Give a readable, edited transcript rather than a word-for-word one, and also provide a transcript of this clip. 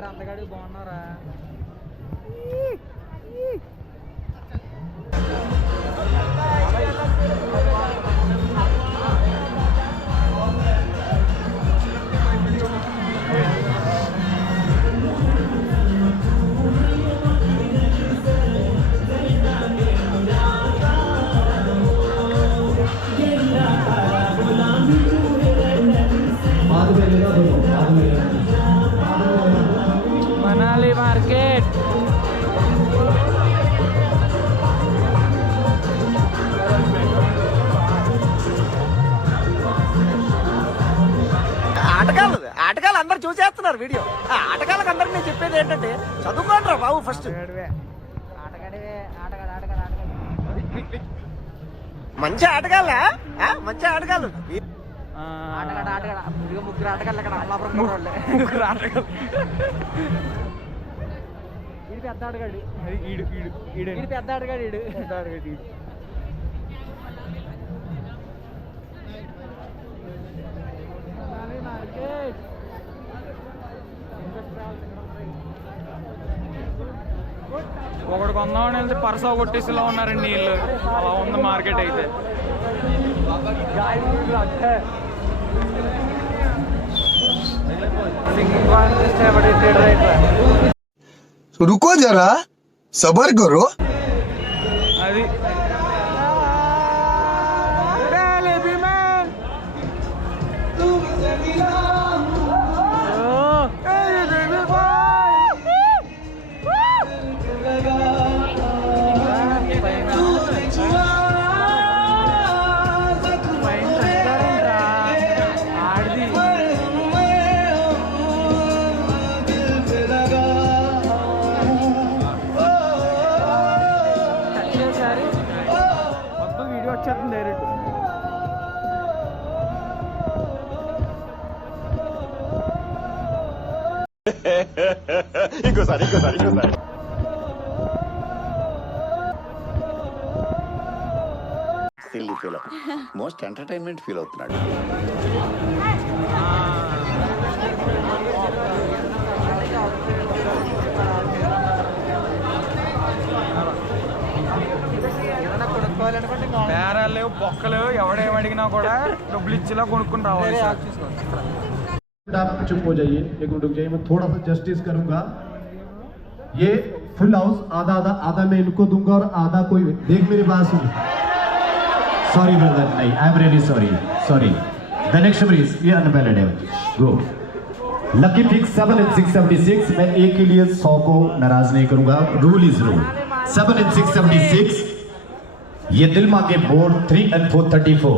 అన్నగారు అందగాడు బాగున్నారా? मनाली मार्केट ఆటగాళ్ళు అందరు చూసేస్తున్నారు వీడియో. ఆటగాళ్ళకి అందరికి నేను చెప్పేది ఏంటంటే చదువుకోండి బాబు ఫస్ట్. మంచి ఆటగాళ్ళ మంచి ఆటగాళ్ళు ముగ్గురు ఆటగాళ్ళు అక్కడ అమలాపురం ముగ్గురు ఆటగాళ్ళు. ఈడు పెద్ద ఆటగాడు, ఈడు పెద్ద ఆటగాడు, ఈడు పెద్ద ఆటగాడు. ఒకటి కొందామని వెళ్తే పర్సా కొట్టేసిలా ఉన్నారండి వీళ్ళు. అలా ఉంది మార్కెట్ అయితే. रुको जरा सबर करो. అది మొత్తం వీడియో వచ్చేస్తుంది డైరెక్ట్. ఇంకోసారి silly feel most entertainment feel అవుతున్నాడు. బేరాలు లేవు, బొక్కలు, ఎవడేమడిగినా కూడా డబ్బులు ఇచ్చేలా కొనుక్కుని రావాలి. आप चुप हो जाइए, एक मिनट रुक जाइए, मैं थोड़ा सा जस्टिस करूंगा. ये फुल हाउस आधा आधा आधा मैं इनको दूंगा और आधा कोई. देख मेरी बात सुन. सॉरी ब्रदर, नहीं I am really sorry. The next please ये अनवैलिड है. Go lucky pick 7 and 676. मैं एक के लिए 100 को नाराज नहीं करूंगा. Rule is rule. 7 and 676. ये दिल मांगे बोर्ड 3 and 434.